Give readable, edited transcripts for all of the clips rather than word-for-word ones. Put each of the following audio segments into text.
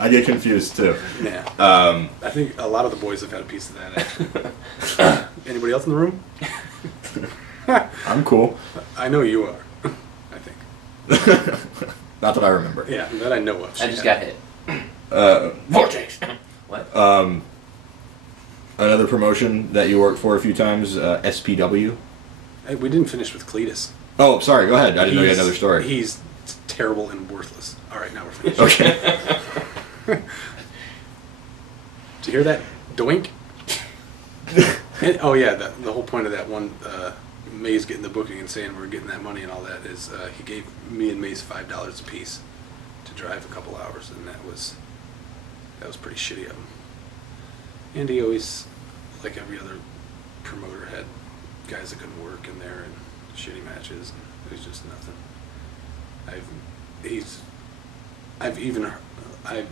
I get confused too. Yeah. I think a lot of the boys have had a piece of that, actually. Anybody else in the room? I'm cool. I know you are, I think. Not that I remember. Yeah, that I know of. I just got hit. Vortex. What? Another promotion that you worked for a few times, SPW. Hey, we didn't finish with Cletus. Oh, sorry. Go ahead. I didn't know you had another story. He's terrible and worthless. All right, now we're finished. Okay. Did you hear that? Doink. And, oh yeah, the whole point of that one, Mays getting the booking and saying we're getting that money and all that is he gave me and Mays $5 a piece to drive a couple hours, and that was pretty shitty of him. And he always, like every other promoter, had guys that couldn't work in there and shitty matches. And it was just nothing.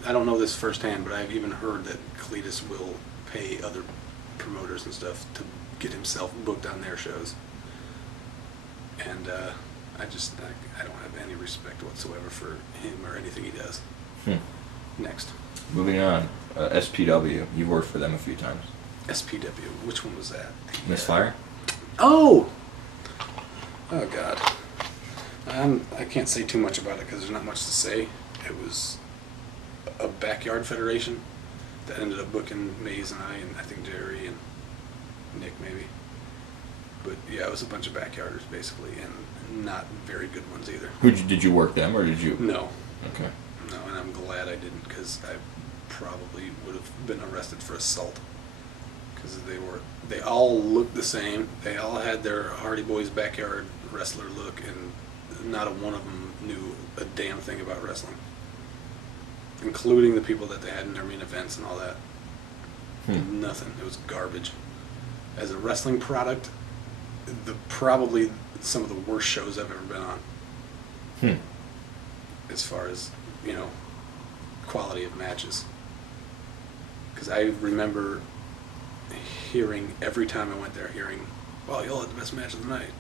I don't know this firsthand, but I've even heard that Cletus will pay other promoters and stuff to get himself booked on their shows. And I don't have any respect whatsoever for him or anything he does. Next. Moving on. SPW. You've worked for them a few times. SPW. Which one was that? Misfire? Oh! Oh, God. I can't say too much about it because there's not much to say. It was a backyard federation that ended up booking Mays and I think Jerry and Nick maybe. But yeah, it was a bunch of backyarders basically, and not very good ones either. Did you work them or did you? No. Okay. No, and I'm glad I didn't because I probably would have been arrested for assault. Because they all looked the same. They all had their Hardy Boys backyard wrestler look, and not a one of them knew a damn thing about wrestling, including the people that they had in their main events and all that. Nothing. It was garbage. As a wrestling product, probably some of the worst shows I've ever been on. As far as, quality of matches. Because I remember hearing, every time I went there, well, y'all had the best match of the night.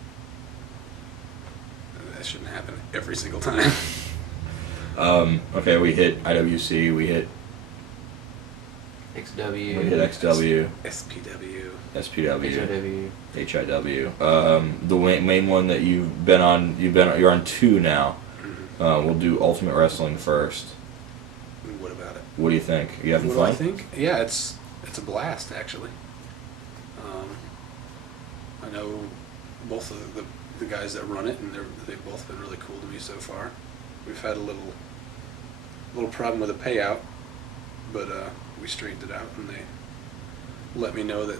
That shouldn't happen every single time. Okay, we hit IWC, we hit XW. We hit XW. SPW. SPW. HIW. The main one that you're on 2 now. We'll do Ultimate Wrestling first. What about it? What do you think? You having fun? What do I think? Yeah, it's a blast actually. I know both of the guys that run it, and they've both been really cool to me so far. We've had a little problem with the payout, but we straightened it out, and they let me know that,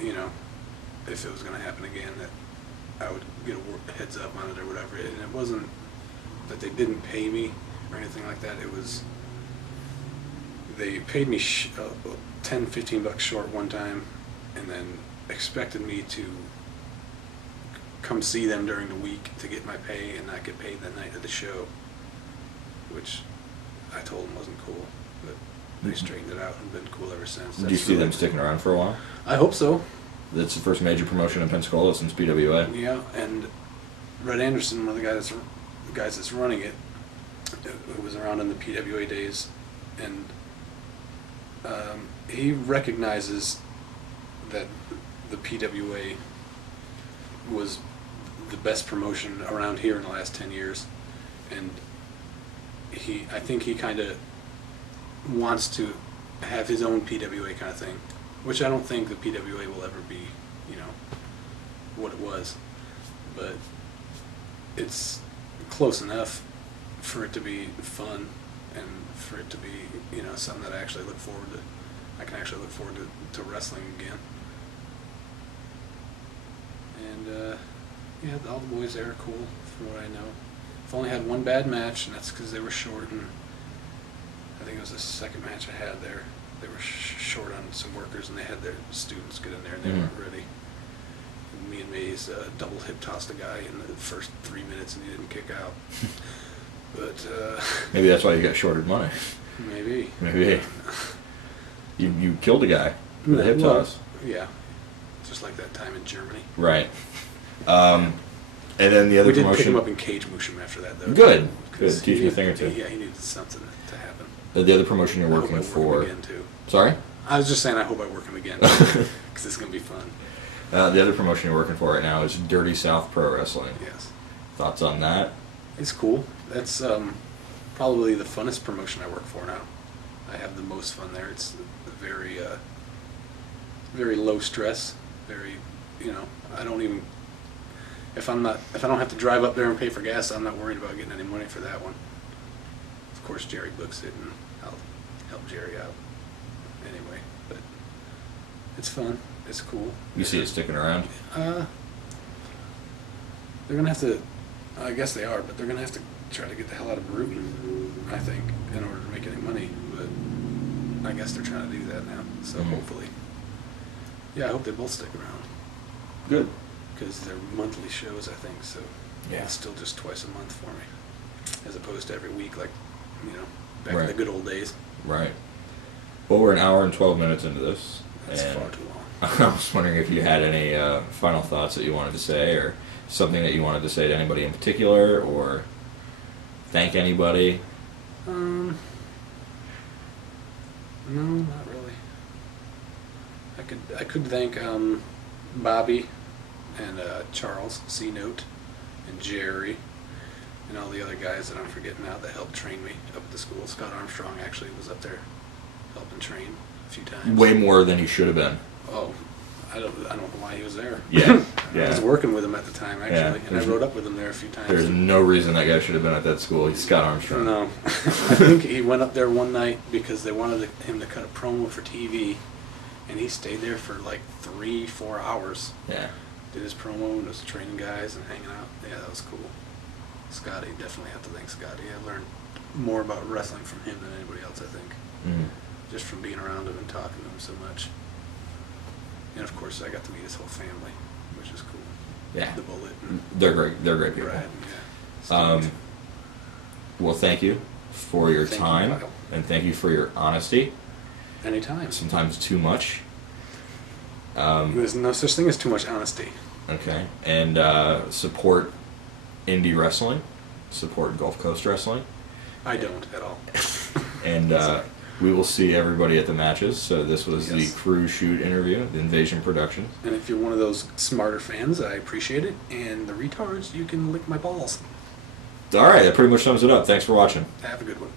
if it was going to happen again, that I would get a heads up on it or whatever. And it wasn't that they didn't pay me or anything like that. It was they paid me $10-15 short one time, and then expected me to come see them during the week to get my pay and not get paid the night of the show, which I told them wasn't cool, but they straightened it out and been cool ever since. Do you see them sticking around for a while? I hope so. That's the first major promotion in Pensacola since PWA. Yeah, and Red Anderson, one of the guys that's running it, who was around in the PWA days, and he recognizes that the PWA was the best promotion around here in the last 10 years, and I think he kind of wants to have his own PWA kind of thing, which I don't think the PWA will ever be, what it was, but it's close enough for it to be fun and for it to be, something that I actually look forward to. I can actually look forward to wrestling again. And yeah, all the boys there are cool, from what I know. I've only had one bad match, and that's because they were short, and I think it was the second match I had there. They were short on some workers, and they had their students get in there, and they weren't ready. And me and Mays double hip tossed a guy in the first 3 minutes, and he didn't kick out. But maybe that's why you got shorted money. Maybe. You killed a guy with a hip toss. Yeah, just like that time in Germany. Right. And then the other promotion. We did pick him up and cage mush him after that, though. Good. Teach him a thing or two. Yeah, he needed something to happen. The other promotion you're I hope working I work for. him again too. Sorry? I was just saying I hope I work him again because it's gonna be fun. The other promotion you're working for right now is Dirty South Pro Wrestling. Yes. Thoughts on that? It's cool. That's probably the funnest promotion I work for now. I have the most fun there. It's very, very low stress. Very, I don't even. If I don't have to drive up there and pay for gas, I'm not worried about getting any money for that one. Of course, Jerry books it, and I'll help Jerry out anyway. But it's fun. It's cool. You see it sticking around? They're gonna have to. I guess they are, but they're gonna have to try to get the hell out of Bruton, I think, in order to make any money. But I guess they're trying to do that now. So hopefully, yeah, I hope they both stick around. Good. Because they're monthly shows, I think. So Yeah. it's still just twice a month for me, as opposed to every week, like back Right. in the good old days. Right. Well, we're an hour and 12 minutes into this. That's and far too long. I was wondering if you had any final thoughts that you wanted to say, or something that you wanted to say to anybody in particular, or thank anybody. No, not really. I could thank Bobby and Charles C. Note and Jerry and all the other guys that I'm forgetting now that helped train me up at the school. Scott Armstrong actually was up there helping train a few times. Way more than he should have been. Oh, I don't know why he was there. Yeah, I was working with him at the time actually, Yeah, and I rode up with him there a few times. There's no reason that guy should have been at that school. He's Scott Armstrong. No, I think he went up there one night because they wanted him to cut a promo for TV, and he stayed there for like 3-4 hours. Yeah. Did his promo and was training guys and hanging out. Yeah, that was cool. Scotty, definitely have to thank Scotty. I learned more about wrestling from him than anybody else, I think. Just from being around him and talking to him so much. And of course, I got to meet his whole family, which is cool. Yeah. The Bullet. And They're great. They're great people. Brad, yeah. Steve. Well, thank you for your Thank you, time, Kyle. and thank you for your honesty. Anytime. Sometimes too much. There's no such thing as too much honesty. Okay. And support indie wrestling. Support Gulf Coast wrestling. I don't at all. And we will see everybody at the matches. So this was the Cruze shoot interview, the Invasion Productions. And if you're one of those smarter fans, I appreciate it. And the retards, you can lick my balls. All right, that pretty much sums it up. Thanks for watching. Have a good one.